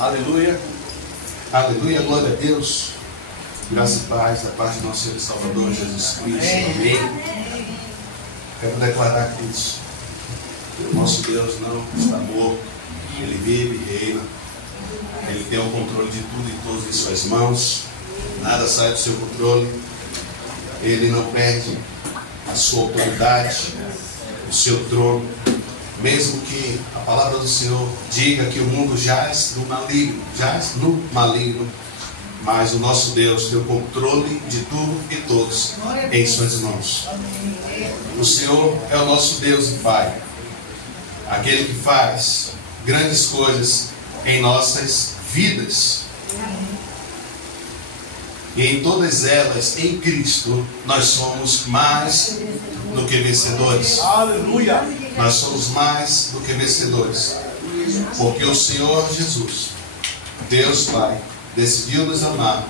Aleluia. Aleluia, glória a Deus. Graça e paz da parte do nosso Senhor e Salvador Jesus Cristo. Amém. Quero declarar que o nosso Deus não está morto. Ele vive e reina. Ele tem o controle de tudo e todos em suas mãos. Nada sai do seu controle. Ele não perde a sua autoridade, o seu trono. Mesmo que a palavra do Senhor diga que o mundo jaz no maligno, mas o nosso Deus tem o controle de tudo e todos em suas mãos. O Senhor é o nosso Deus e Pai, aquele que faz grandes coisas em nossas vidas. E em todas elas, em Cristo, nós somos mais do que vencedores. Aleluia! Nós somos mais do que vencedores. Porque o Senhor Jesus, Deus Pai, decidiu nos amar.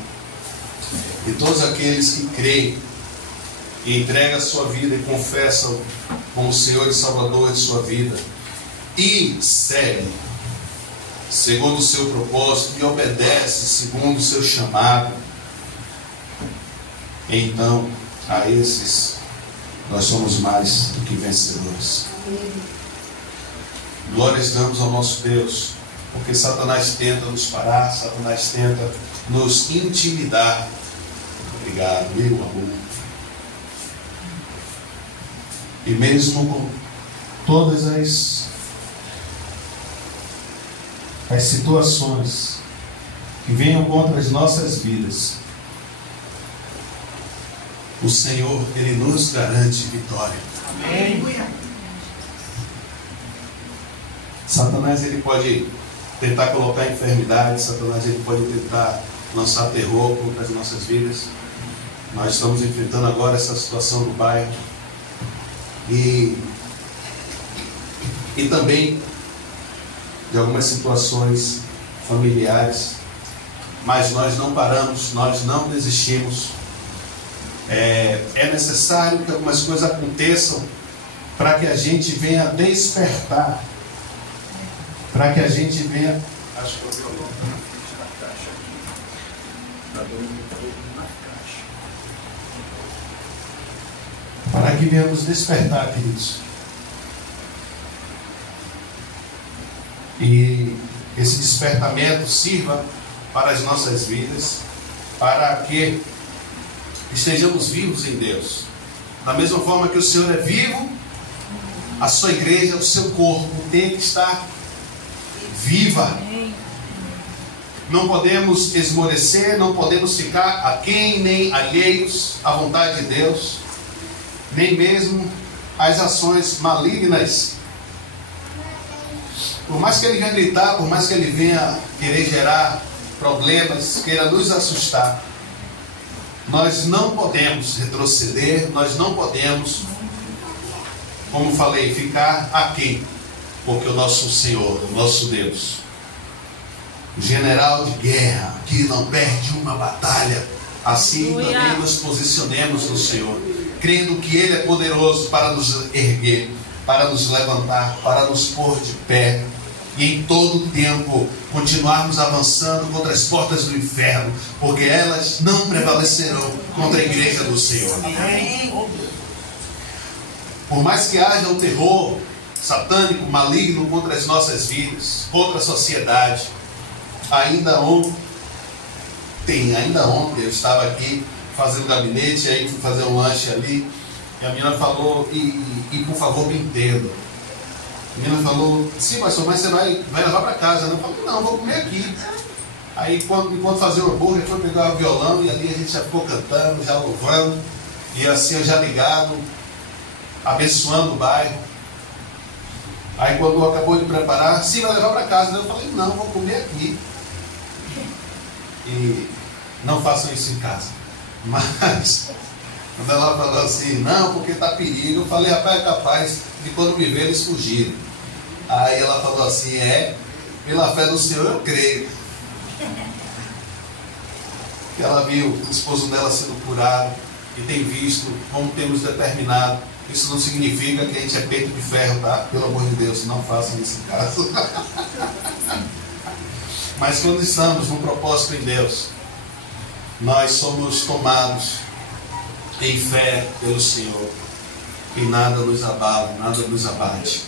E todos aqueles que creem e entregam a sua vida e confessam como Senhor e Salvador de sua vida e seguem segundo o seu propósito e obedecem segundo o seu chamado, então a esses nós somos mais do que vencedores. Glórias damos ao nosso Deus, porque Satanás tenta nos parar, Satanás tenta nos intimidar. Obrigado, meu amor. E mesmo com todas as situações que venham contra as nossas vidas, o Senhor, Ele nos garante vitória. Amém. Satanás, ele pode tentar colocar enfermidade, Satanás, ele pode tentar lançar terror contra as nossas vidas. Nós estamos enfrentando agora essa situação do bairro e também de algumas situações familiares, mas nós não paramos, nós não desistimos. É necessário que algumas coisas aconteçam para que a gente venha despertar, para que a gente venha. Acho que eu vi o nome na caixa aqui. Está dando fogo na caixa. Para que venhamos despertar, queridos. E esse despertamento sirva para as nossas vidas, para que estejamos vivos em Deus. Da mesma forma que o Senhor é vivo, a sua igreja, o seu corpo tem que estar viva. Não podemos esmorecer, não podemos ficar aquém nem alheios à vontade de Deus, nem mesmo às ações malignas. Por mais que ele venha gritar, por mais que ele venha querer gerar problemas, queira nos assustar, nós não podemos retroceder, nós não podemos, como falei, ficar aquém, porque o nosso Senhor, o nosso Deus, o general de guerra, que não perde uma batalha, assim também nos posicionemos no Senhor, crendo que Ele é poderoso para nos erguer, para nos levantar, para nos pôr de pé, e em todo o tempo continuarmos avançando contra as portas do inferno, porque elas não prevalecerão contra a igreja do Senhor. Amém. Por mais que haja um terror satânico, maligno contra as nossas vidas, contra a sociedade, ainda ontem eu estava aqui fazendo gabinete, aí fui fazer um lanche ali, e a menina falou, e por favor me entenda. A menina falou, sim, mas você vai levar para casa, né? Eu falei, não, vou comer aqui. Aí enquanto fazia o hambúrguer, foi pegar o violão e ali a gente já ficou cantando, já louvando, e assim eu já ligado, abençoando o bairro. Aí quando acabou de preparar, sim, vai levar para casa, né? Eu falei, não, vou comer aqui. E não façam isso em casa. Mas quando ela falou assim, não, porque está perigo, eu falei, rapaz, é capaz de quando me ver eles fugirem. Aí ela falou assim, pela fé do Senhor eu creio. Que ela viu o esposo dela sendo curado e tem visto como temos determinado. Isso não significa que a gente é peito de ferro, tá? Pelo amor de Deus, não façam isso em casa. Mas quando estamos no propósito em Deus, nós somos tomados em fé pelo Senhor. E nada nos abala, nada nos abate.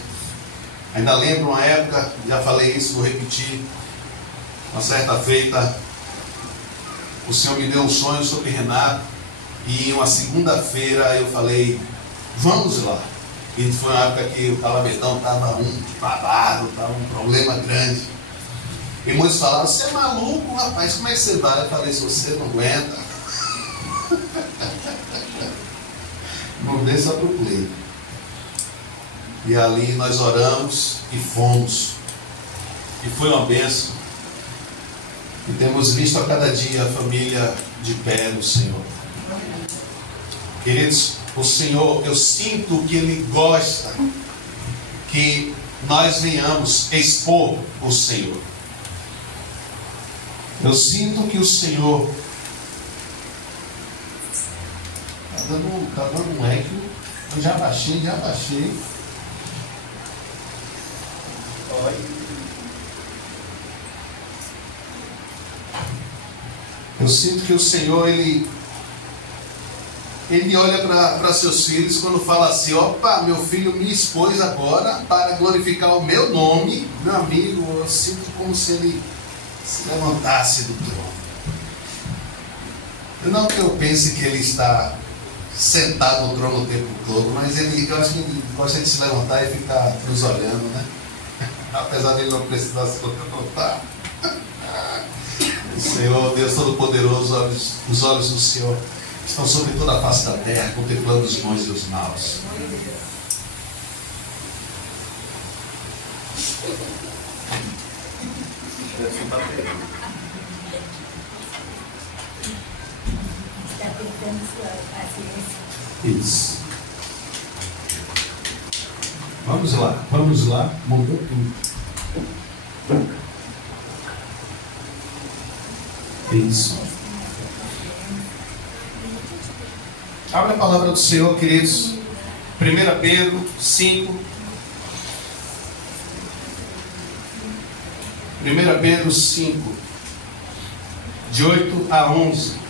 Ainda lembro uma época, já falei isso, vou repetir. Uma certa feita, o Senhor me deu um sonho sobre Renato. E uma segunda-feira eu falei, vamos lá. E foi uma época que o Calabetão estava babado, estava um problema grande. E muitos falaram, você é maluco, rapaz, como é que você vai? Eu falei, se você não aguenta, não dê só para o play. E ali nós oramos e fomos. E foi uma bênção. E temos visto a cada dia a família de pé no Senhor. Queridos, o Senhor, eu sinto que Ele gosta que nós venhamos expor o Senhor. Eu sinto que o Senhor está dando um eco. Eu já baixei. Eu sinto que o Senhor, Ele olha para seus filhos quando fala assim, opa, meu filho me expôs agora para glorificar o meu nome. Meu amigo, eu sinto como se ele se levantasse do trono. Não que eu pense que ele está sentado no trono o tempo todo, mas eu acho que ele gosta de se levantar e ficar nos olhando, né? Apesar dele não precisar se levantar. O Senhor, Deus Todo-Poderoso, os olhos do Senhor estão sobre toda a face da terra, contemplando os bons e os maus. Isso. Vamos lá. Mudou tudo. Isso. Abre a palavra do Senhor, queridos. 1 Pedro 5. 1 Pedro 5, de 8 a 11.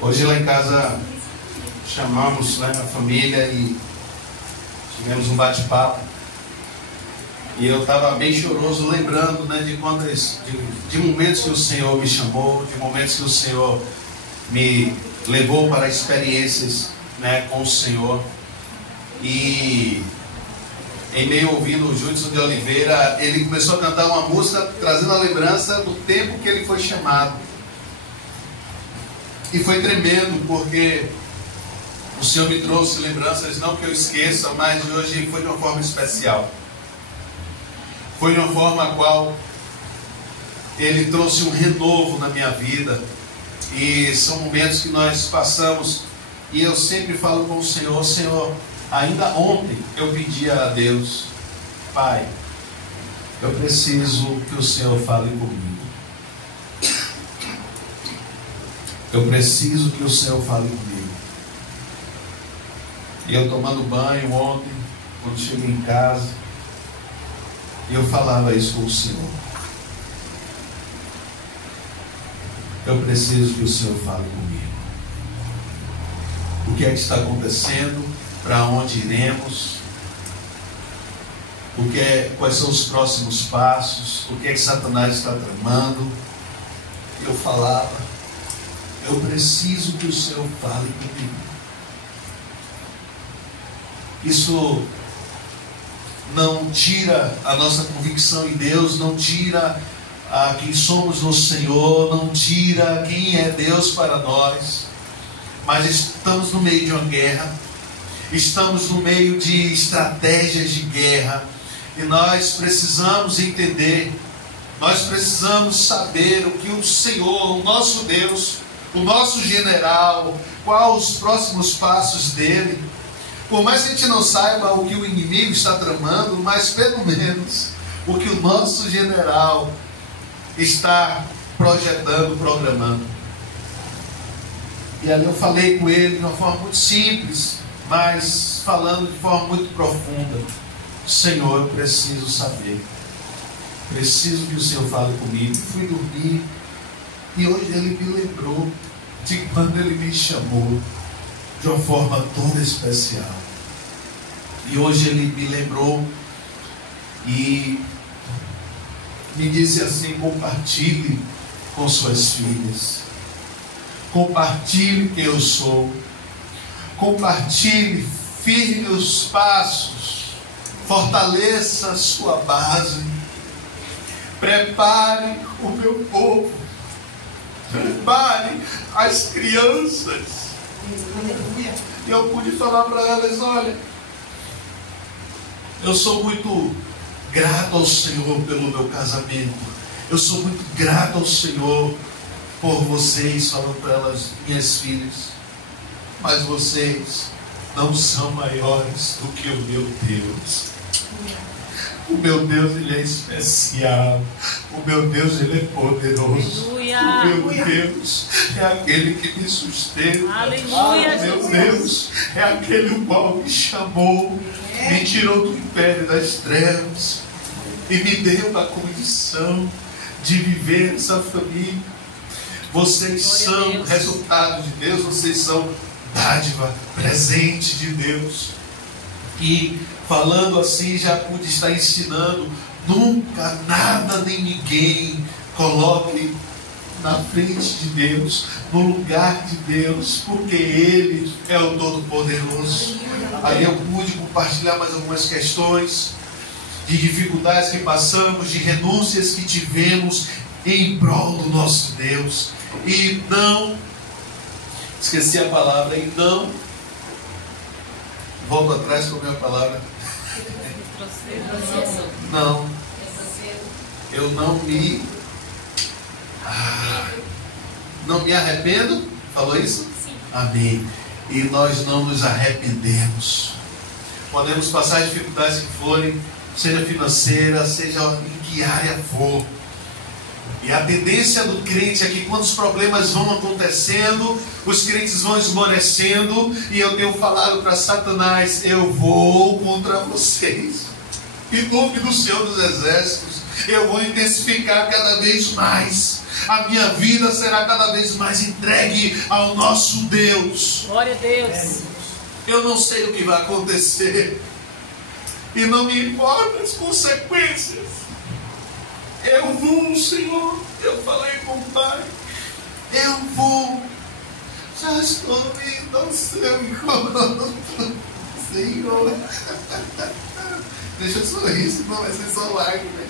Hoje lá em casa chamamos, né, a família e tivemos um bate-papo. E eu estava bem choroso, lembrando, né, de momentos que o Senhor me chamou, de momentos que o Senhor me levou para experiências, né, com o Senhor. E em meio ouvindo o Júlio de Oliveira, ele começou a cantar uma música trazendo a lembrança do tempo que ele foi chamado. E foi tremendo, porque o Senhor me trouxe lembranças, não que eu esqueça, mas de hoje foi de uma forma especial. Foi de uma forma a qual Ele trouxe um renovo na minha vida. E são momentos que nós passamos, e eu sempre falo com o Senhor, Senhor, ainda ontem eu pedi a Deus, Pai, eu preciso que o Senhor fale comigo. Eu preciso que o Senhor fale comigo. E eu tomando banho ontem, quando cheguei em casa, eu falava isso com o Senhor. Eu preciso que o Senhor fale comigo. O que é que está acontecendo? Para onde iremos? Quais são os próximos passos? O que é que Satanás está tramando? Eu falava, eu preciso que o Senhor fale comigo. Isso não tira a nossa convicção em Deus, não tira quem somos no Senhor, não tira quem é Deus para nós. Mas estamos no meio de uma guerra, estamos no meio de estratégias de guerra, e nós precisamos entender, nós precisamos saber o que o Senhor, o nosso Deus, o nosso general, quais os próximos passos dele. Por mais que a gente não saiba o que o inimigo está tramando, mas pelo menos o que o nosso general, está projetando, programando. E ali eu falei com ele de uma forma muito simples, mas falando de forma muito profunda. Senhor, eu preciso saber. Preciso que o Senhor fale comigo. Fui dormir e hoje ele me lembrou de quando ele me chamou de uma forma toda especial. E hoje ele me lembrou e me disse assim: compartilhe com suas filhas. Compartilhe quem eu sou. Compartilhe, firme os passos. Fortaleça a sua base. Prepare o meu povo. Prepare as crianças. E eu pude falar para elas: olha, eu sou muito grato ao Senhor pelo meu casamento. Eu sou muito grato ao Senhor por vocês, falando para elas, minhas filhas. Mas vocês não são maiores do que o meu Deus. O meu Deus, Ele é especial. O meu Deus, Ele é poderoso. Aleluia. O meu Deus é aquele que me sustenta. Aleluia. O meu Deus é aquele o qual me chamou, me tirou do império das trevas e me deu a condição de viver essa família. Vocês são resultado de Deus, vocês são dádiva, presente de Deus. E falando assim, já pude estar ensinando: nunca, nada nem ninguém coloque na frente de Deus, no lugar de Deus, porque Ele é o Todo-Poderoso. Aí eu pude compartilhar mais algumas questões de dificuldades que passamos, de renúncias que tivemos em prol do nosso Deus. E não, esqueci a palavra, e não, volto atrás com a minha palavra. Não, eu não me arrependo. Falou isso? Sim. Amém. E nós não nos arrependemos. Podemos passar as dificuldades que forem, seja financeira, seja em que área for. E a tendência do crente é que quando os problemas vão acontecendo, os crentes vão esmorecendo, e eu tenho falado para Satanás: eu vou contra vocês. Em nome do Senhor dos Exércitos, eu vou intensificar cada vez mais. A minha vida será cada vez mais entregue ao nosso Deus. Glória a Deus. Eu não sei o que vai acontecer, e não me importa as consequências. Eu vou, Senhor. Eu falei com o Pai: eu vou. Já estou indo ao seu encontro, Senhor. Deixa eu sorrir, senão vai ser só lágrimas.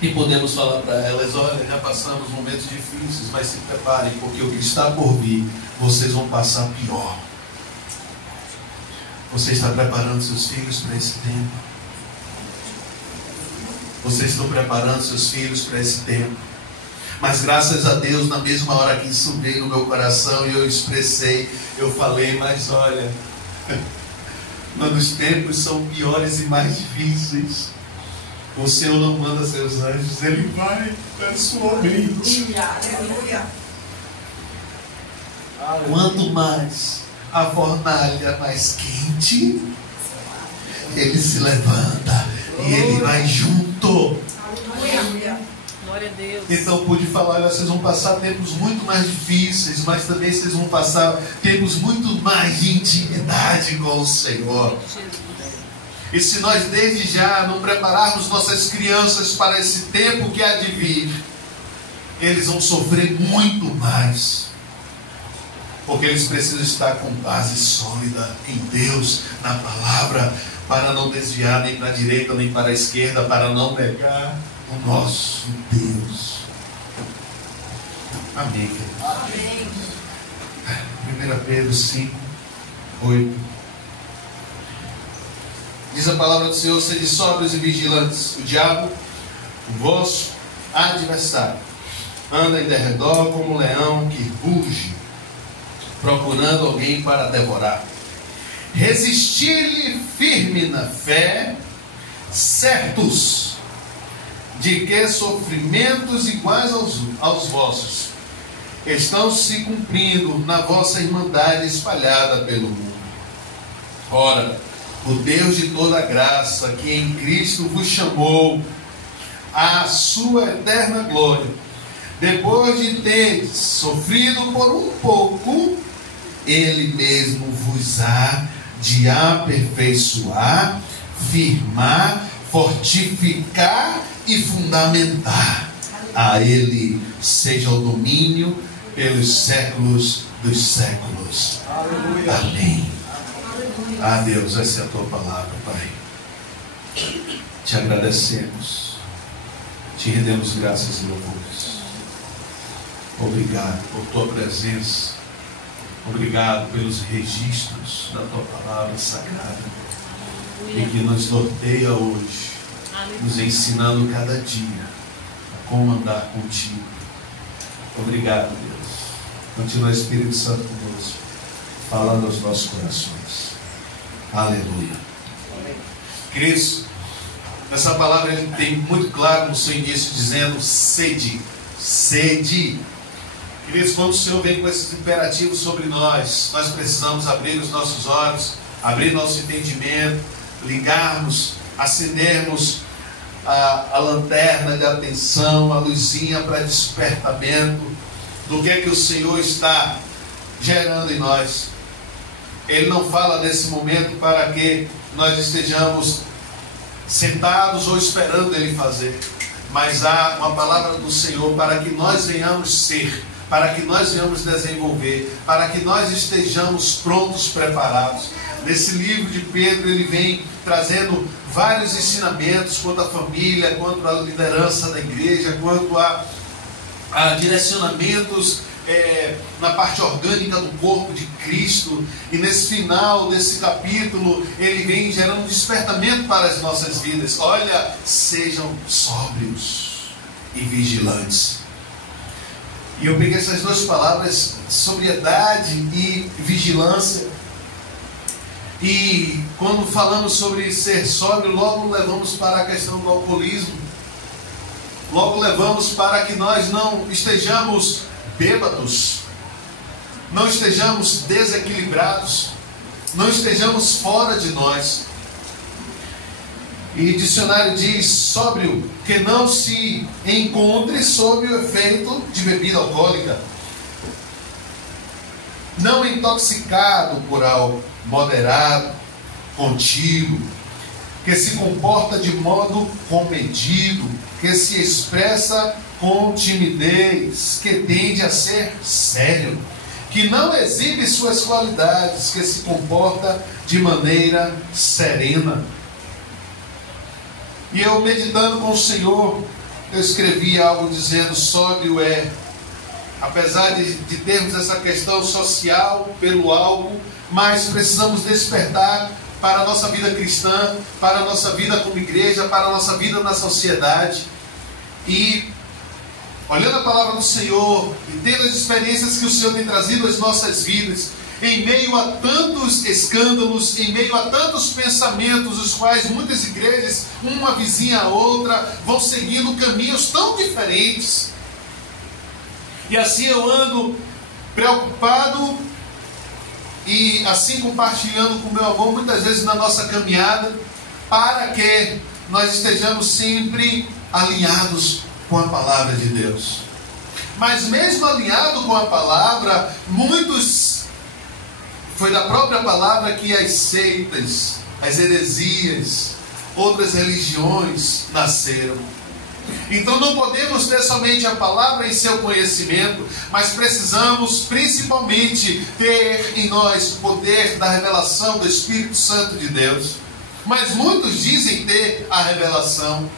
E podemos falar para elas: olha, já passamos momentos difíceis, mas se preparem, porque o que está por vir, vocês vão passar pior. Você está preparando seus filhos para esse tempo? Vocês estão preparando seus filhos para esse tempo? Mas graças a Deus, na mesma hora que isso veio no meu coração e eu expressei, eu falei: mas olha, quando os tempos são piores e mais difíceis, o Senhor não manda seus anjos, Ele vai pessoalmente. Quanto mais a fornalha mais quente, Ele se levanta e Ele vai junto. Glória a Deus. Então pude falar: olha, vocês vão passar tempos muito mais difíceis, mas também vocês vão passar tempos muito mais de intimidade com o Senhor. E se nós desde já não prepararmos nossas crianças para esse tempo que há de vir, eles vão sofrer muito mais, porque eles precisam estar com base sólida em Deus, na palavra, para não desviar nem para a direita nem para a esquerda, para não negar o nosso Deus. Amém. Amém. 1 Pedro 5, 8. Diz a palavra do Senhor: sede sóbrios e vigilantes. O diabo, o vosso adversário, anda em derredor como um leão que ruge, procurando alguém para devorar. Resistir-lhe firme na fé, certos de que sofrimentos iguais aos vossos estão se cumprindo na vossa irmandade espalhada pelo mundo. Ora, o Deus de toda graça, que em Cristo vos chamou à sua eterna glória, depois de ter sofrido por um pouco, Ele mesmo vos há de aperfeiçoar, firmar, fortificar e fundamentar. A Ele seja o domínio pelos séculos dos séculos. Aleluia. Amém. Ah, Deus, essa é a tua palavra, Pai. Te agradecemos, te rendemos graças e louvores. Obrigado por tua presença, obrigado pelos registros da tua palavra sagrada e que nos norteia hoje, nos ensinando cada dia a como andar contigo. Obrigado, Deus. Continua, Espírito Santo, conosco, falando aos nossos corações. Aleluia. Cristo, essa palavra ele tem muito claro no seu início, dizendo sede, sede. Queridos, quando o Senhor vem com esses imperativos sobre nós precisamos abrir os nossos olhos, abrir nosso entendimento, ligarmos, acendermos a lanterna de atenção, a luzinha para despertamento do que é que o Senhor está gerando em nós. Ele não fala nesse momento para que nós estejamos sentados ou esperando Ele fazer, mas há uma palavra do Senhor para que nós venhamos ser, para que nós venhamos desenvolver, para que nós estejamos prontos, preparados. Nesse livro de Pedro ele vem trazendo vários ensinamentos quanto à família, quanto à liderança da igreja, quanto a direcionamentos na parte orgânica do corpo de Cristo. E nesse final desse capítulo ele vem gerando um despertamento para as nossas vidas. Olha, sejam sóbrios e vigilantes. E eu peguei essas duas palavras, sobriedade e vigilância, e quando falamos sobre ser sóbrio, logo levamos para a questão do alcoolismo, logo levamos para que nós não estejamos bêbados, não estejamos desequilibrados, não estejamos fora de nós. E o dicionário diz: sóbrio, que não se encontre sob o efeito de bebida alcoólica, não intoxicado por algo, moderado, contido, que se comporta de modo comedido, que se expressa com timidez, que tende a ser sério, que não exibe suas qualidades, que se comporta de maneira serena. E eu, meditando com o Senhor, eu escrevi algo dizendo: sóbrio é, apesar de termos essa questão social pelo algo, mas precisamos despertar para a nossa vida cristã, para a nossa vida como igreja, para a nossa vida na sociedade. E olhando a palavra do Senhor e tendo as experiências que o Senhor tem trazido às nossas vidas, em meio a tantos escândalos, em meio a tantos pensamentos, os quais muitas igrejas, uma vizinha a outra, vão seguindo caminhos tão diferentes. E assim eu ando preocupado e assim compartilhando com meu irmão muitas vezes na nossa caminhada, para que nós estejamos sempre alinhados com a palavra de Deus. Mas mesmo alinhado com a palavra, foi da própria palavra que as seitas, as heresias, outras religiões nasceram. Então não podemos ter somente a palavra em seu conhecimento, mas precisamos principalmente ter em nós o poder da revelação do Espírito Santo de Deus. Mas muitos dizem ter a revelação.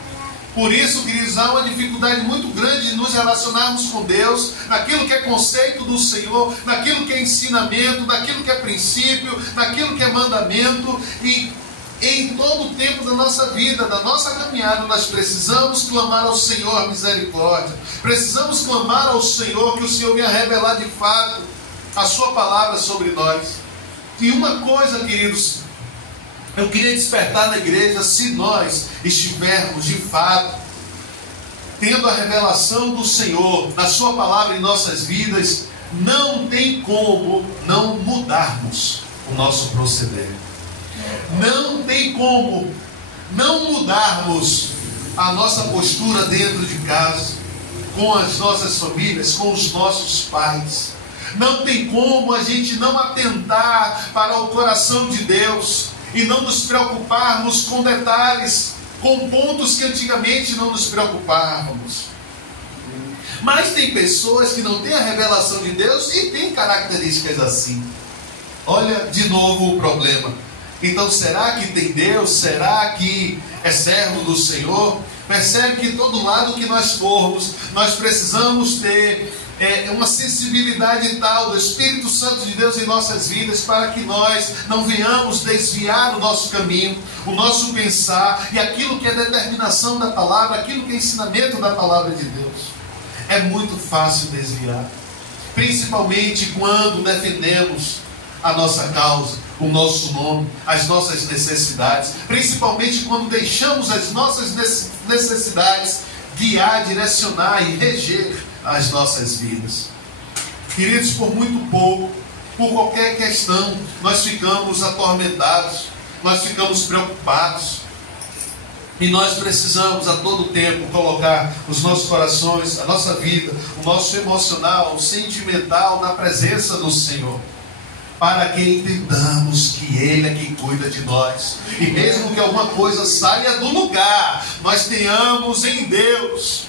Por isso, queridos, há uma dificuldade muito grande de nos relacionarmos com Deus, naquilo que é conceito do Senhor, naquilo que é ensinamento, naquilo que é princípio, naquilo que é mandamento. E em todo o tempo da nossa vida, da nossa caminhada, nós precisamos clamar ao Senhor misericórdia. Precisamos clamar ao Senhor, que o Senhor venha revelar de fato a sua palavra sobre nós. E uma coisa, queridos, eu queria despertar na igreja: se nós estivermos de fato tendo a revelação do Senhor na sua palavra em nossas vidas, não tem como não mudarmos o nosso proceder. Não tem como não mudarmos a nossa postura dentro de casa, com as nossas famílias, com os nossos pais. Não tem como a gente não atentar para o coração de Deus e não nos preocuparmos com detalhes, com pontos que antigamente não nos preocupávamos. Mas tem pessoas que não têm a revelação de Deus e têm características assim. Olha de novo o problema. Então, será que tem Deus? Será que é servo do Senhor? Percebe que todo lado que nós formos, nós precisamos ter uma sensibilidade tal do Espírito Santo de Deus em nossas vidas, para que nós não venhamos desviar o nosso caminho, o nosso pensar, e aquilo que é determinação da palavra, aquilo que é ensinamento da palavra de Deus. É muito fácil desviar, principalmente quando defendemos a nossa causa, o nosso nome, as nossas necessidades, principalmente quando deixamos as nossas necessidades guiar, direcionar e reger as nossas vidas. Queridos, por muito pouco, por qualquer questão, nós ficamos atormentados, nós ficamos preocupados, e nós precisamos a todo tempo colocar os nossos corações, a nossa vida, o nosso emocional, o sentimental na presença do Senhor, para que entendamos que Ele é quem cuida de nós. E mesmo que alguma coisa saia do lugar, nós tenhamos em Deus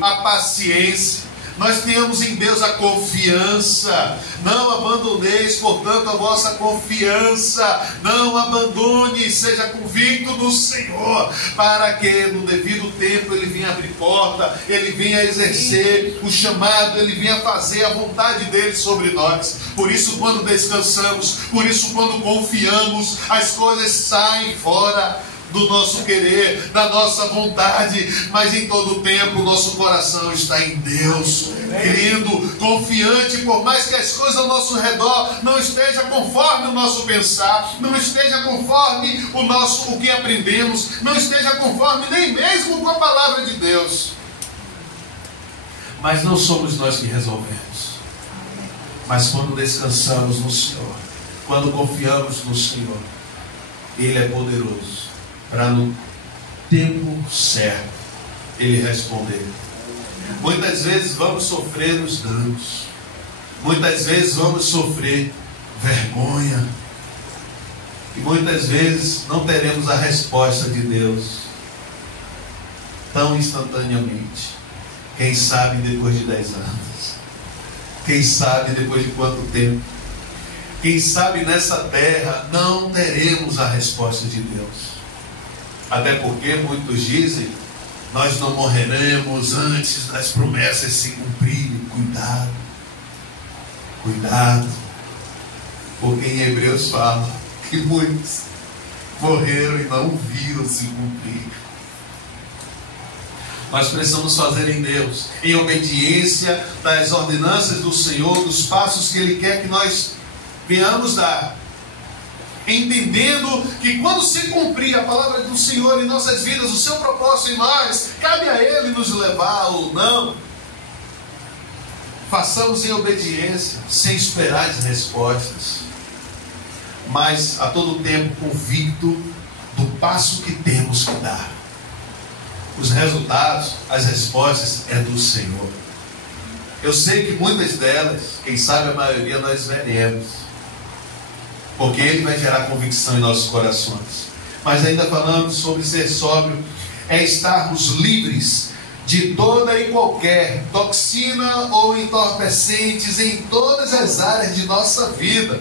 a paciência, nós tenhamos em Deus a confiança. Não abandoneis, portanto, a vossa confiança. Não abandone, seja convicto no Senhor, para que no devido tempo Ele venha abrir porta, Ele venha exercer o chamado, Ele venha fazer a vontade dEle sobre nós. Por isso, quando descansamos, por isso, quando confiamos, as coisas saem fora do nosso querer, da nossa vontade, mas em todo o tempo o nosso coração está em Deus, querido, confiante, por mais que as coisas ao nosso redor não estejam conforme o nosso pensar, não esteja conforme o que aprendemos, não esteja conforme nem mesmo com a palavra de Deus. Mas não somos nós que resolvemos. Mas quando descansamos no Senhor, quando confiamos no Senhor, Ele é poderoso para no tempo certo Ele responder. Muitas vezes vamos sofrer os danos, muitas vezes vamos sofrer vergonha, e muitas vezes não teremos a resposta de Deus tão instantaneamente. Quem sabe depois de 10 anos, quem sabe depois de quanto tempo, quem sabe nessa terra não teremos a resposta de Deus. Até porque muitos dizem, nós não morreremos antes das promessas se cumprirem. Cuidado, cuidado, porque em Hebreus fala que muitos morreram e não viram se cumprir. Nós precisamos fazer em Deus, em obediência das ordenanças do Senhor, dos passos que Ele quer que nós venhamos dar, entendendo que quando se cumprir a palavra do Senhor em nossas vidas, o seu propósito em nós, cabe a Ele nos levar ou não. Façamos em obediência, sem esperar as respostas, mas a todo tempo convicto do passo que temos que dar. Os resultados, as respostas é do Senhor. Eu sei que muitas delas, quem sabe a maioria, nós veremos, porque Ele vai gerar convicção em nossos corações. Mas ainda falando sobre ser sóbrio, é estarmos livres de toda e qualquer toxina ou entorpecentes em todas as áreas de nossa vida,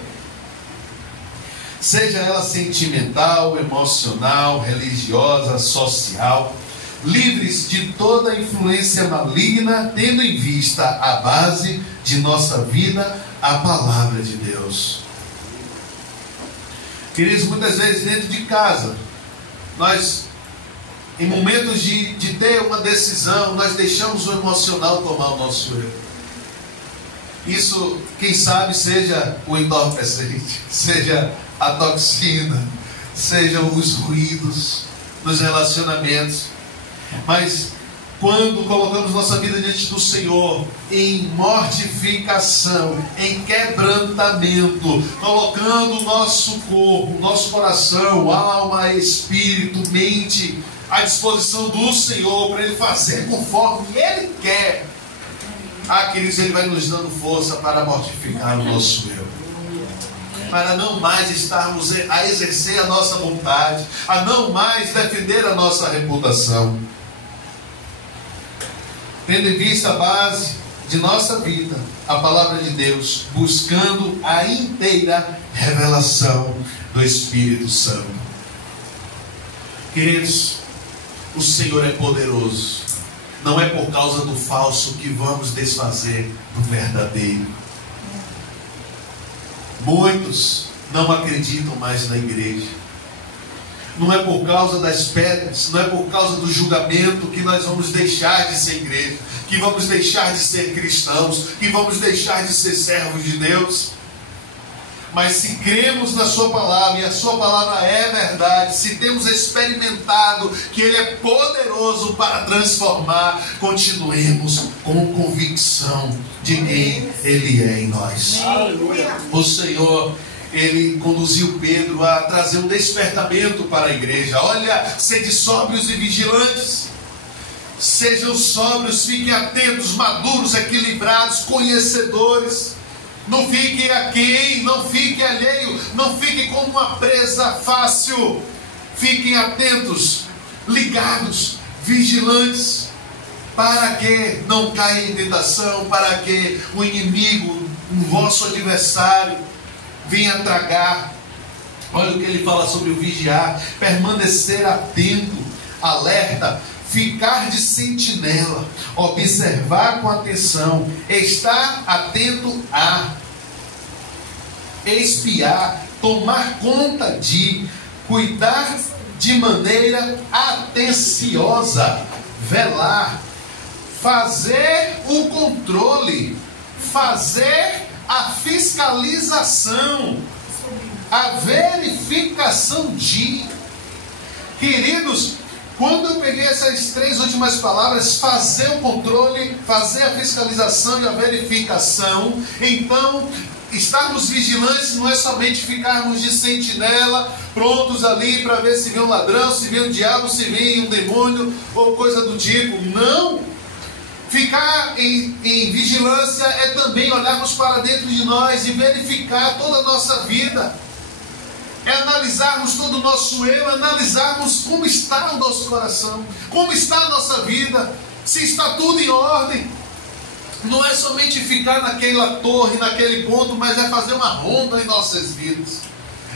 seja ela sentimental, emocional, religiosa, social, livres de toda influência maligna, tendo em vista a base de nossa vida, a palavra de Deus. Queridos, muitas vezes dentro de casa, nós, em momentos de ter uma decisão, nós deixamos o emocional tomar o nosso erro. Isso, quem sabe, seja o entorpecente, seja a toxina, sejam os ruídos nos relacionamentos. Mas quando colocamos nossa vida diante do Senhor, em mortificação, em quebrantamento, colocando o nosso corpo, nosso coração, alma, espírito, mente, à disposição do Senhor, para Ele fazer conforme Ele quer. Queridos, Ele vai nos dando força para mortificar o nosso eu, para não mais estarmos a exercer a nossa vontade, a não mais defender a nossa reputação. Tendo em vista a base de nossa vida, a palavra de Deus, buscando a inteira revelação do Espírito Santo. Queridos, o Senhor é poderoso. Não é por causa do falso que vamos desfazer do verdadeiro. Muitos não acreditam mais na igreja. Não é por causa das pedras, não é por causa do julgamento que nós vamos deixar de ser igreja, que vamos deixar de ser cristãos, que vamos deixar de ser servos de Deus. Mas se cremos na sua palavra, e a sua palavra é verdade, se temos experimentado que Ele é poderoso para transformar, continuemos com convicção de quem Ele é em nós. Aleluia. O Senhor, Ele conduziu Pedro a trazer um despertamento para a igreja. Olha, sede sóbrios e vigilantes. Sejam sóbrios, fiquem atentos, maduros, equilibrados, conhecedores. Não fique aquém, não fique alheio, não fique como uma presa fácil. Fiquem atentos, ligados, vigilantes, para que não caia em tentação, para que o inimigo, o vosso adversário, venha tragar. Olha o que ele fala sobre o vigiar: permanecer atento, alerta, ficar de sentinela, observar com atenção, estar atento a, espiar, tomar conta de, cuidar de maneira atenciosa, velar, fazer o controle, fazer a fiscalização, a verificação de. Queridos, quando eu peguei essas 3 últimas palavras, fazer o controle, fazer a fiscalização e a verificação, então estarmos vigilantes não é somente ficarmos de sentinela, prontos ali para ver se vem um ladrão, se vem um diabo, se vem um demônio ou coisa do tipo. Não! Ficar em vigilância é também olharmos para dentro de nós e verificar toda a nossa vida. É analisarmos todo o nosso eu, analisarmos como está o nosso coração, como está a nossa vida, se está tudo em ordem. Não é somente ficar naquela torre, naquele ponto, mas é fazer uma ronda em nossas vidas.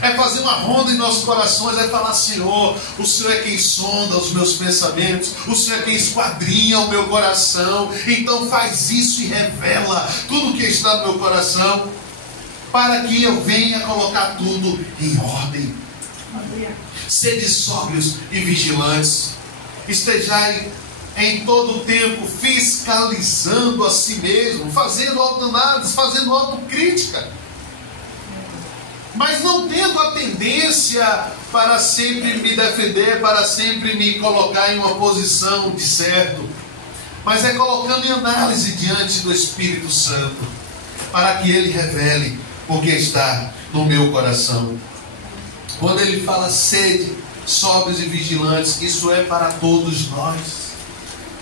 É fazer uma ronda em nossos corações, é falar: Senhor, o Senhor é quem sonda os meus pensamentos, o Senhor é quem esquadrinha o meu coração. Então faz isso e revela tudo o que está no meu coração, para que eu venha colocar tudo em ordem. Sede sóbrios e vigilantes. Estejai em todo o tempo fiscalizando a si mesmo, fazendo autoanálise, fazendo autocrítica, mas não tendo a tendência para sempre me defender, para sempre me colocar em uma posição de certo, mas é colocando em análise diante do Espírito Santo, para que Ele revele o que está no meu coração. Quando ele fala sede, sóbrios e vigilantes, isso é para todos nós.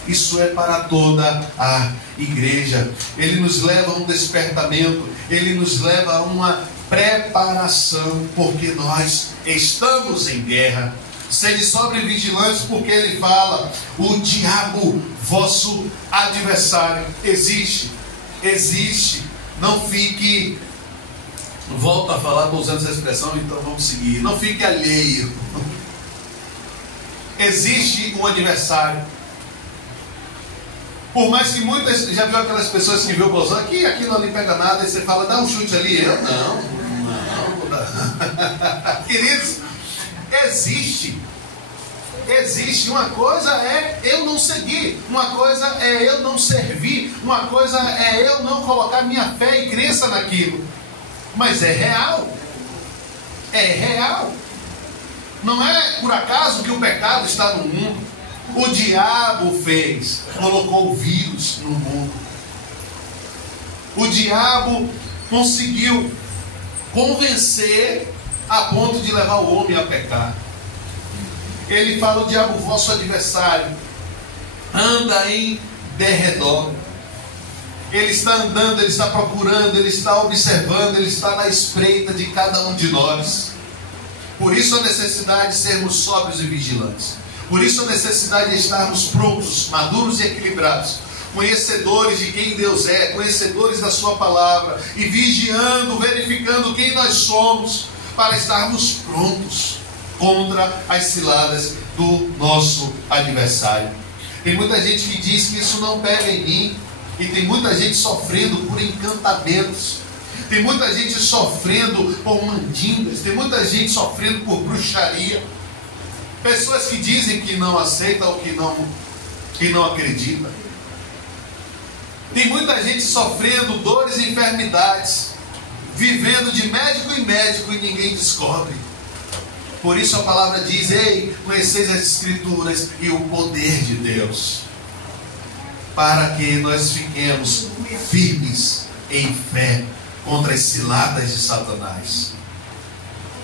Isso é para toda a igreja. Ele nos leva a um despertamento, ele nos leva a uma preparação, porque nós estamos em guerra. Sede sóbrios e vigilantes, porque ele fala: o diabo, vosso adversário, existe. Não fique, volto a falar, estou usando essa expressão, então vamos seguir. Não fique alheio. Existe um adversário. Por mais que muitas, já viu aquelas pessoas que viu o bolsão aqui não lhe pega nada, e você fala: dá um chute ali. Eu não. Queridos, existe. Uma coisa é eu não seguir, uma coisa é eu não servir, uma coisa é eu não colocar minha fé e crença naquilo. Mas é real. Não é por acaso que o pecado está no mundo. o diabo fez? Colocou o vírus no mundo. O diabo conseguiu convencer a ponto de levar o homem a pecar. Ele fala: o diabo, vosso adversário, anda em derredor. Ele está andando, ele está procurando, ele está observando, ele está na espreita de cada um de nós. Por isso a necessidade de sermos sóbrios e vigilantes. Por isso a necessidade de estarmos prontos, maduros e equilibrados, conhecedores de quem Deus é, conhecedores da sua palavra, e vigiando, verificando quem nós somos, para estarmos prontos contra as ciladas do nosso adversário. Tem muita gente que diz que isso não pega em mim, e tem muita gente sofrendo por encantamentos, tem muita gente sofrendo por mandingas, tem muita gente sofrendo por bruxaria, pessoas que dizem que não aceitam ou que não acreditam. Tem muita gente sofrendo dores e enfermidades, vivendo de médico em médico e ninguém descobre. Por isso a palavra diz: ei, conheceis as Escrituras e o poder de Deus, para que nós fiquemos firmes em fé contra as ciladas de Satanás.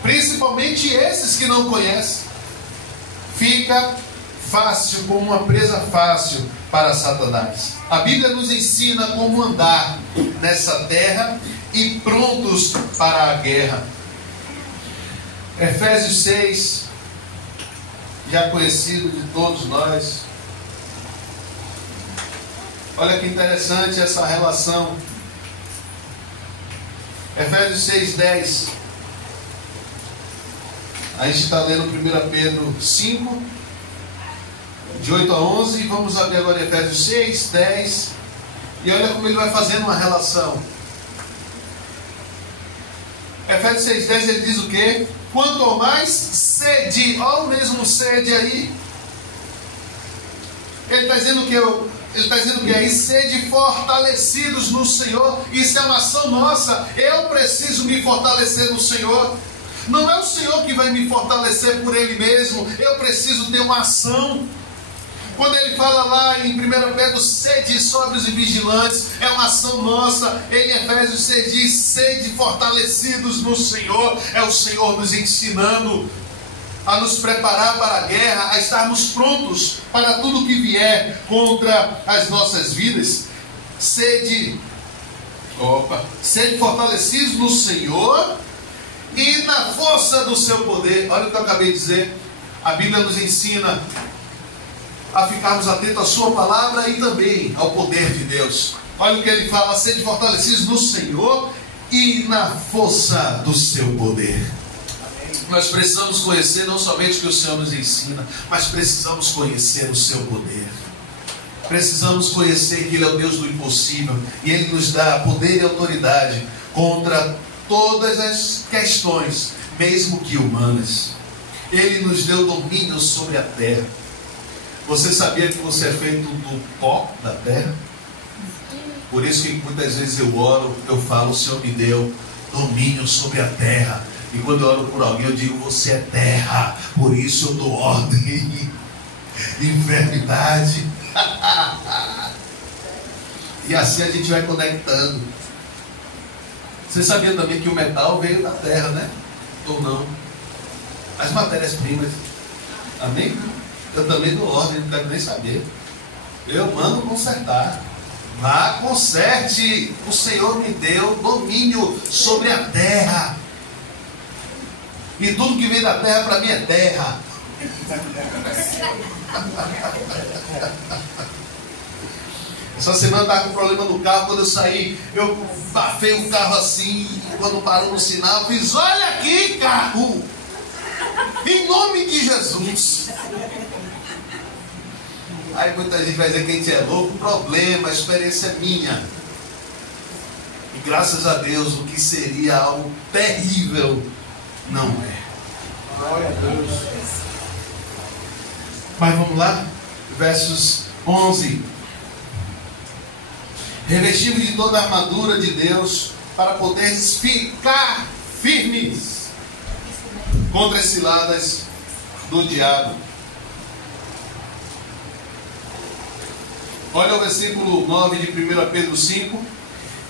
Principalmente esses que não conhecem. Fica fácil, como uma presa fácil para Satanás. A Bíblia nos ensina como andar nessa terra e prontos para a guerra. Efésios 6, já conhecido de todos nós. Olha que interessante essa relação. Efésios 6:10. A gente está lendo 1 Pedro 5, de 8 a 11. Vamos abrir agora Efésios 6:10. E olha como ele vai fazendo uma relação. Efésios 6:10, ele diz o quê? Quanto ao mais sede. Olha o mesmo sede aí. Ele está dizendo que ele está dizendo que aí, sede fortalecidos no Senhor. Isso é uma ação nossa. Eu preciso me fortalecer no Senhor. Não é o Senhor que vai me fortalecer por Ele mesmo. Eu preciso ter uma ação. Quando ele fala lá em 1 Pedro, sede sóbrios e vigilantes, é uma ação nossa. Em Efésios 6 diz: sede fortalecidos no Senhor. É o Senhor nos ensinando a nos preparar para a guerra, a estarmos prontos para tudo que vier contra as nossas vidas. Sede fortalecidos no Senhor e na força do seu poder. Olha o que eu acabei de dizer. A Bíblia nos ensina a ficarmos atentos à sua palavra e também ao poder de Deus. Olha o que ele fala: sede fortalecidos no Senhor e na força do seu poder. Nós precisamos conhecer não somente o que o Senhor nos ensina, mas precisamos conhecer o seu poder. Precisamos conhecer que Ele é o Deus do impossível, e Ele nos dá poder e autoridade contra todas as questões, mesmo que humanas. Ele nos deu domínio sobre a terra. Você sabia que você é feito do pó da terra? Por isso que muitas vezes eu oro, eu falo: o Senhor me deu domínio sobre a terra. E quando eu oro por alguém, eu digo: você é terra, por isso eu dou ordem, enfermidade. E assim a gente vai conectando. Você sabia também que o metal veio da terra, né? Ou não? As matérias-primas. Amém? Eu também dou ordem, não quero nem saber. Eu mando consertar. Vá, conserte. O Senhor me deu domínio sobre a terra. E tudo que vem da terra para mim é terra. Essa semana eu estava com problema no carro. Quando eu saí, eu bafei o carro assim. E quando parou no sinal, eu fiz: olha aqui, carro, em nome de Jesus. Aí muita gente vai dizer que a gente é louco. Problema, a experiência é minha. E graças a Deus, o que seria algo terrível não é. Glória a Deus. Mas vamos lá, versos 11. Revestidos de toda a armadura de Deus, para poderes ficar firmes contra as ciladas do diabo. Olha o versículo 9 de 1 Pedro 5.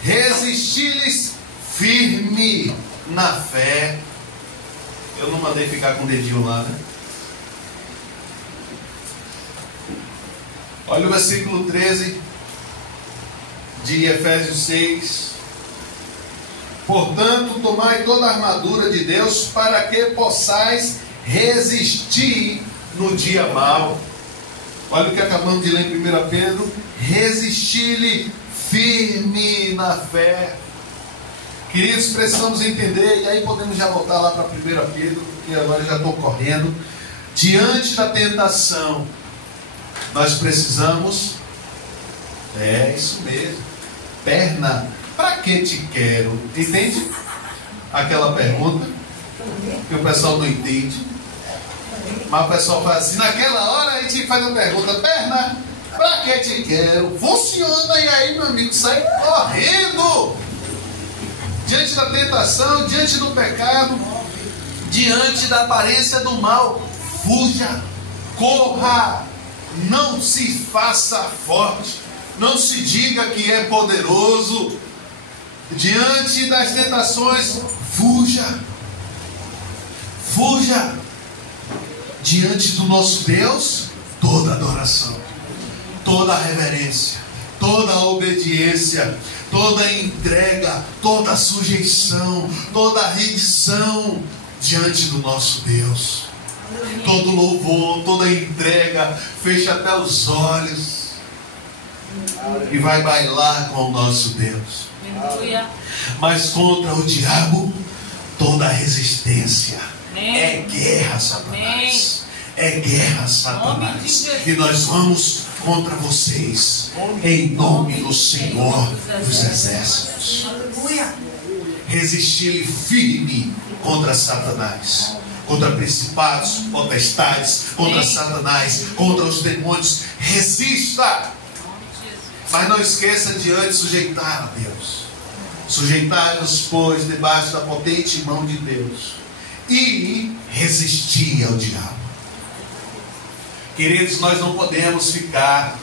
Resisti-lhes firme na fé. Eu não mandei ficar com o dedinho lá, né? Olha o versículo 13 de Efésios 6. Portanto, tomai toda a armadura de Deus para que possais resistir no dia mau. Olha o que acabamos de ler em 1 Pedro. Resistir-lhe firme na fé. Queridos, precisamos entender, e aí podemos já voltar lá para 1 Pedro, porque agora já estou correndo. Diante da tentação, nós precisamos, isso mesmo, perna, para que te quero? Entende? Aquela pergunta que o pessoal não entende. Mas o pessoal faz assim, naquela hora a gente faz a pergunta, perna, para que te quero? Funciona, e aí, meu amigo, sai correndo. Diante da tentação, diante do pecado, diante da aparência do mal, fuja, corra, não se faça forte, não se diga que é poderoso. Diante das tentações, fuja, fuja. Diante do nosso Deus, toda adoração, toda reverência, toda obediência, toda entrega, toda sujeição, toda rendição diante do nosso Deus. Todo louvor, toda entrega, fecha até os olhos e vai bailar com o nosso Deus. Mas contra o diabo, toda resistência. É guerra, Satanás. É guerra, Satanás. E nós vamos contra vocês em nome do Senhor dos Exércitos. Resistir firme contra Satanás, contra principados, potestades, contra Satanás, contra os demônios. Resista, mas não esqueça de antes sujeitar a Deus. Sujeitai-vos, pois, debaixo da potente mão de Deus, e resistir ao diabo. Queridos, nós não podemos ficar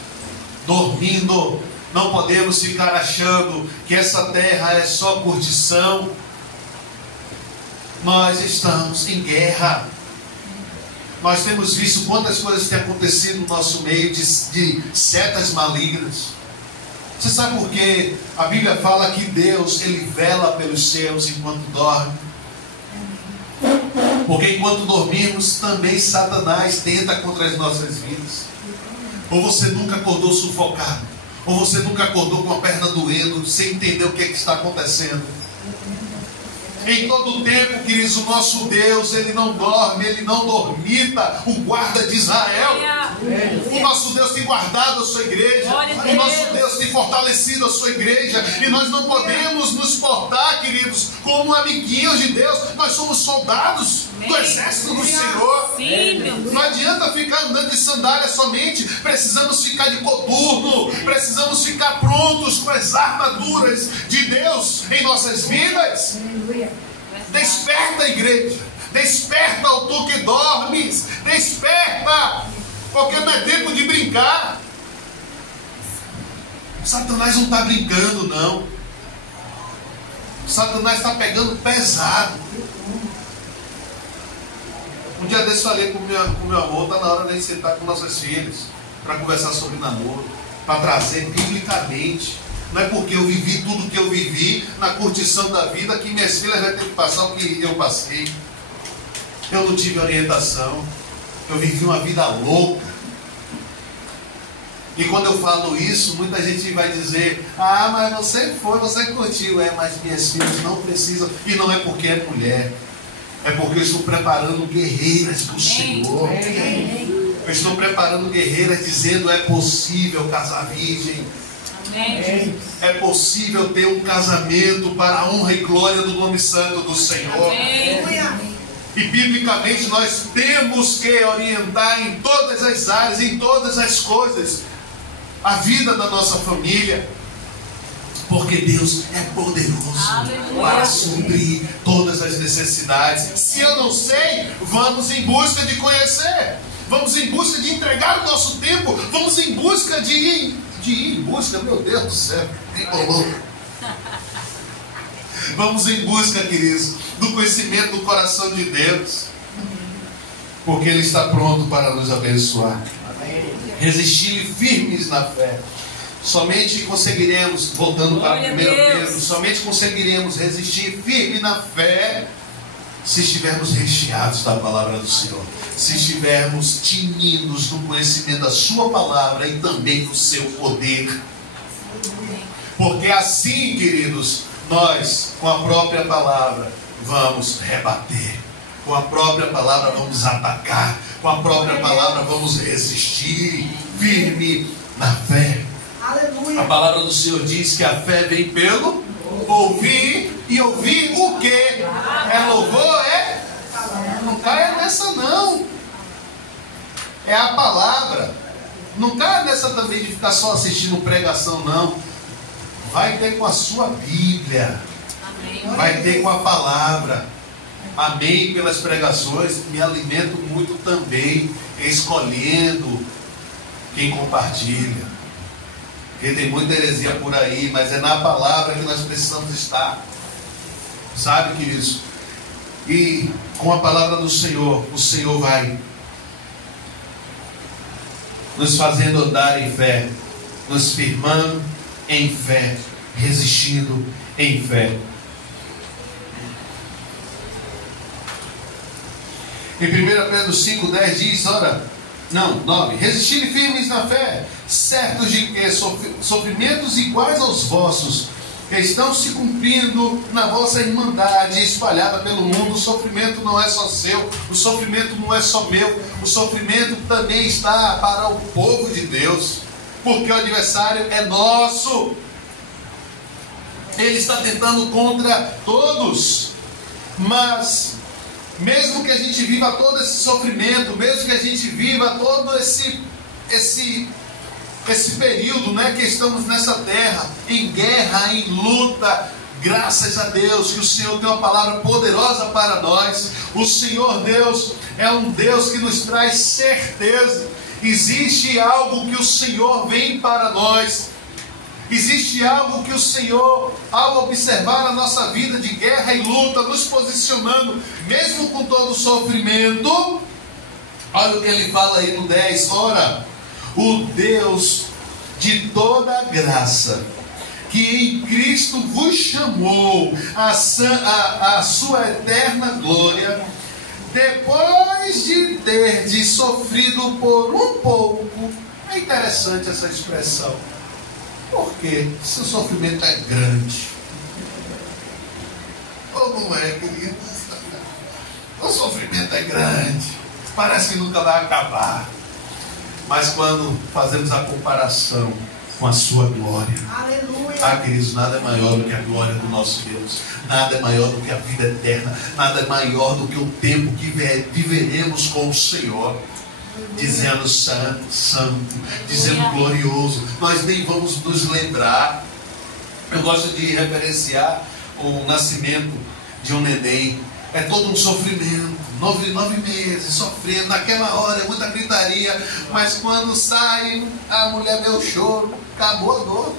dormindo, não podemos ficar achando que essa terra é só curtição. Nós estamos em guerra. Nós temos visto quantas coisas têm acontecido no nosso meio de setas malignas. Você sabe por quê? A Bíblia fala que Deus, Ele vela pelos seus enquanto dorme. Porque enquanto dormimos, também Satanás tenta contra as nossas vidas. Ou você nunca acordou sufocado, ou você nunca acordou com a perna doendo, sem entender o que está acontecendo. Em todo o tempo, queridos, o nosso Deus, Ele não dorme, Ele não dormita, o guarda de Israel. O nosso Deus tem guardado a sua igreja, o nosso Deus tem fortalecido a sua igreja, e nós não podemos nos portar, queridos, como amiguinhos de Deus. Nós somos soldados do exército do Senhor. Não adianta ficar andando de sandália somente, precisamos ficar de coturno, precisamos ficar prontos com as armaduras de Deus em nossas vidas. Desperta, igreja, desperta, tu que dormes, desperta, porque não é tempo de brincar. Satanás não está brincando, não. Satanás está pegando pesado. Um dia desse falei com o meu amor, está na hora de a gente sentar com nossas filhas para conversar sobre namoro, para trazer biblicamente. Não é porque eu vivi tudo que eu vivi na curtição da vida que minhas filhas vão ter que passar o que eu passei. Eu não tive orientação. Eu vivi uma vida louca. E quando eu falo isso, muita gente vai dizer: ah, mas você curtiu. Mas minhas filhas não precisam. E não é porque é mulher. É porque eu estou preparando guerreiras do Senhor. Eu estou preparando guerreiras dizendo: é possível casar virgem. É possível ter um casamento para a honra e glória do nome santo do Senhor. E biblicamente nós temos que orientar em todas as áreas, em todas as coisas, a vida da nossa família. Porque Deus é poderoso para suprir todas as necessidades. Se eu não sei, vamos em busca de conhecer. Vamos em busca de entregar o nosso tempo. Vamos em busca de de ir em busca, meu Deus do céu, embolou. Vamos em busca, queridos, do conhecimento do coração de Deus, porque Ele está pronto para nos abençoar. Resistir firmes na fé. Somente conseguiremos, voltando para 1 Pedro, somente conseguiremos resistir firme na fé se estivermos recheados da palavra do Senhor, se estivermos tinidos do conhecimento da sua palavra e também do seu poder. Porque assim, queridos, nós, com a própria palavra, vamos rebater. Com a própria palavra vamos atacar. Com a própria palavra vamos resistir firme na fé. Aleluia. A palavra do Senhor diz que a fé vem pelo ouvir, e ouvir o quê? É louvor, é? Não caia nessa não. É a palavra. Não caia nessa também de ficar só assistindo pregação, não. Vai ter com a sua Bíblia. Vai ter com a palavra. Amém pelas pregações. Me alimento muito também escolhendo quem compartilha. Porque tem muita heresia por aí, mas é na palavra que nós precisamos estar. Sabe, queridos? E com a palavra do Senhor, o Senhor vai nos fazendo andar em fé, nos firmando em fé, resistindo em fé. Em 1 Pedro 5,10 diz, 9, resistirem firmes na fé, certos de que sofrimentos iguais aos vossos estão se cumprindo na vossa irmandade espalhada pelo mundo. O sofrimento não é só seu, o sofrimento não é só meu, o sofrimento também está para o povo de Deus, porque o adversário é nosso. Ele está tentando contra todos, mas mesmo que a gente viva todo esse sofrimento, mesmo que a gente viva todo esse período, né, que estamos nessa terra, em guerra, em luta, graças a Deus que o Senhor tem uma palavra poderosa para nós. O Senhor Deus é um Deus que nos traz certeza. Existe algo que o Senhor vem para nós. Existe algo que o Senhor, ao observar a nossa vida de guerra e luta, nos posicionando, mesmo com todo o sofrimento. Olha o que ele fala aí no 10. Ora, o Deus de toda graça, que em Cristo vos chamou a sua eterna glória, depois de terdes sofrido por um pouco. É interessante essa expressão. Por quê? Se o sofrimento é grande. Ou não é, querido? O sofrimento é grande. Parece que nunca vai acabar. Mas quando fazemos a comparação com a sua glória, aleluia, queridos, nada é maior do que a glória do nosso Deus. Nada é maior do que a vida eterna. Nada é maior do que o tempo que viveremos com o Senhor. Dizendo santo, santo, dizendo glorioso. Nós nem vamos nos lembrar. Eu gosto de referenciar o nascimento de um neném. É todo um sofrimento. 9 meses sofrendo. Naquela hora é muita gritaria. Mas quando sai, a mulher vê o choro. Acabou a dor.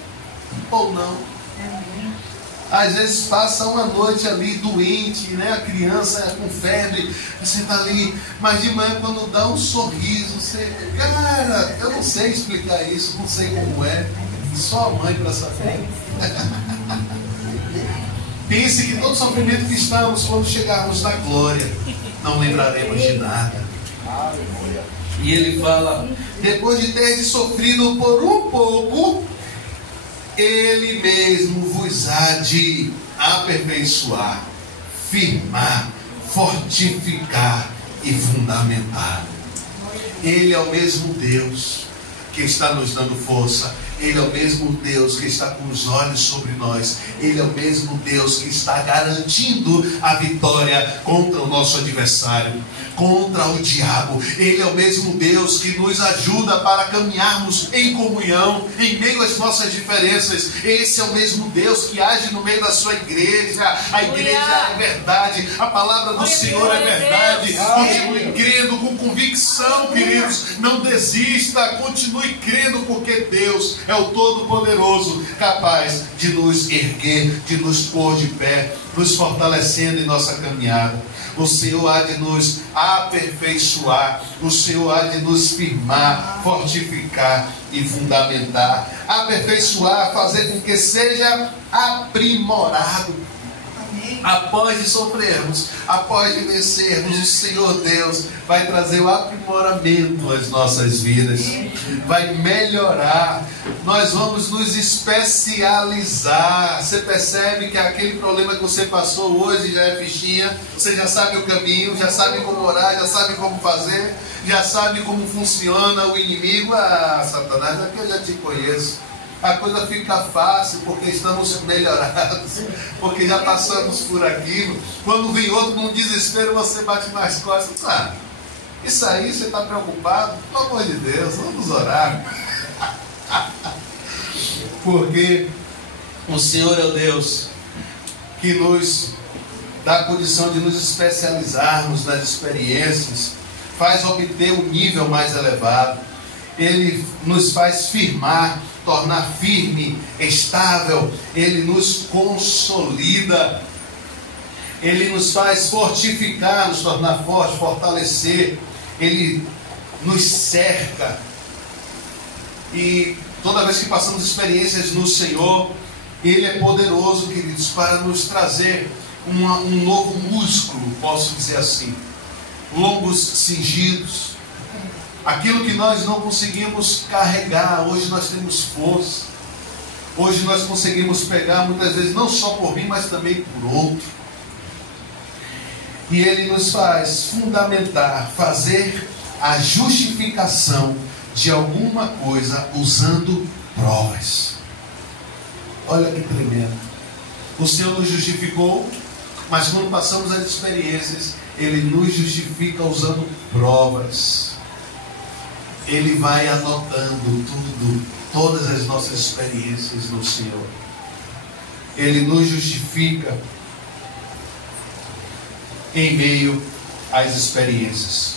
Ou não. Às vezes passa uma noite ali doente, né? A criança com febre, você está ali, mas de manhã quando dá um sorriso, você... Cara, eu não sei explicar isso, não sei como é, só a mãe para saber. Pense que todo sofrimento que estamos, quando chegarmos na glória, não lembraremos de nada. E ele fala, depois de ter sofrido por um pouco, Ele mesmo vos há de aperfeiçoar, firmar, fortificar e fundamentar. Ele é o mesmo Deus que está nos dando força. Ele é o mesmo Deus que está com os olhos sobre nós. Ele é o mesmo Deus que está garantindo a vitória contra o nosso adversário, contra o diabo. Ele é o mesmo Deus que nos ajuda para caminharmos em comunhão, em meio às nossas diferenças. Esse é o mesmo Deus que age no meio da sua igreja. A igreja é verdade, a palavra do Senhor é verdade. Continue crendo com convicção, queridos. Não desista, continue Continue crendo, porque Deus é o Todo-Poderoso, capaz de nos erguer, de nos pôr de pé, nos fortalecendo em nossa caminhada. O Senhor há de nos aperfeiçoar, o Senhor há de nos firmar, fortificar e fundamentar, aperfeiçoar, fazer com que seja aprimorado. Após de sofrermos, após de vencermos, o Senhor Deus vai trazer o aprimoramento às nossas vidas, vai melhorar, nós vamos nos especializar. Você percebe que aquele problema que você passou hoje já é fichinha, você já sabe o caminho, já sabe como orar, já sabe como fazer, já sabe como funciona o inimigo. Ah, Satanás, aqui eu já te conheço. A coisa fica fácil porque estamos melhorados, porque já passamos por aquilo. Quando vem outro num desespero, você bate mais costas. Ah, isso aí você está preocupado? Pelo amor de Deus, vamos orar. Porque o Senhor é o Deus que nos dá a condição de nos especializarmos nas experiências, faz obter um nível mais elevado. Ele nos faz firmar, tornar firme, estável. Ele nos consolida. Ele nos faz fortificar, nos tornar forte, fortalecer. Ele nos cerca. E toda vez que passamos experiências no Senhor, Ele é poderoso, queridos, para nos trazer um novo músculo, posso dizer assim. Lombos cingidos. Aquilo que nós não conseguimos carregar, hoje nós temos força. Hoje nós conseguimos pegar, muitas vezes, não só por mim, mas também por outro. E Ele nos faz fundamentar, fazer a justificação de alguma coisa usando provas. Olha que tremendo. O Senhor nos justificou, mas quando passamos as experiências, Ele nos justifica usando provas. Ele vai anotando tudo, todas as nossas experiências no Senhor. Ele nos justifica em meio às experiências.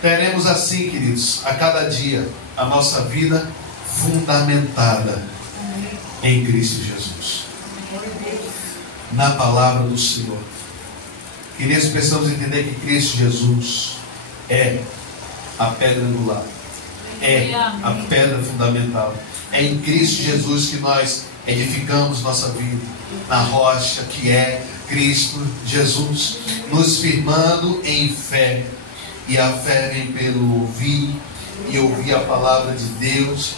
Teremos assim, queridos, a cada dia, a nossa vida fundamentada em Cristo Jesus. Na palavra do Senhor. Queridos, precisamos entender que Cristo Jesus é a pedra angular, é a pedra fundamental. É em Cristo Jesus que nós edificamos nossa vida, na rocha que é Cristo Jesus, nos firmando em fé. E a fé vem pelo ouvir e ouvir a palavra de Deus.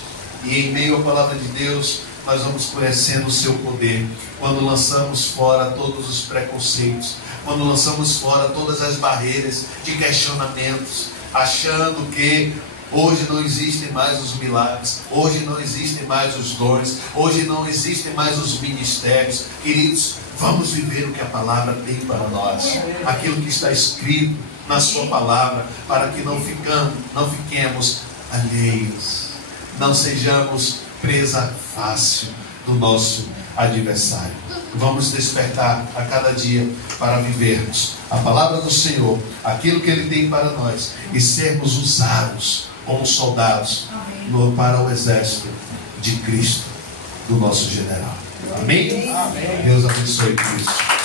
E em meio à palavra de Deus, nós vamos conhecendo o seu poder. Quando lançamos fora todos os preconceitos, quando lançamos fora todas as barreiras de questionamentos, achando que hoje não existem mais os milagres, hoje não existem mais os dons, hoje não existem mais os ministérios. Queridos, vamos viver o que a palavra tem para nós, aquilo que está escrito na sua palavra, para que não fiquemos alheios, não sejamos presa fácil do nosso adversário. Vamos despertar a cada dia para vivermos a palavra do Senhor, aquilo que Ele tem para nós, e sermos usados como soldados para o exército de Cristo, do nosso general. Amém? Amém. Deus abençoe Cristo.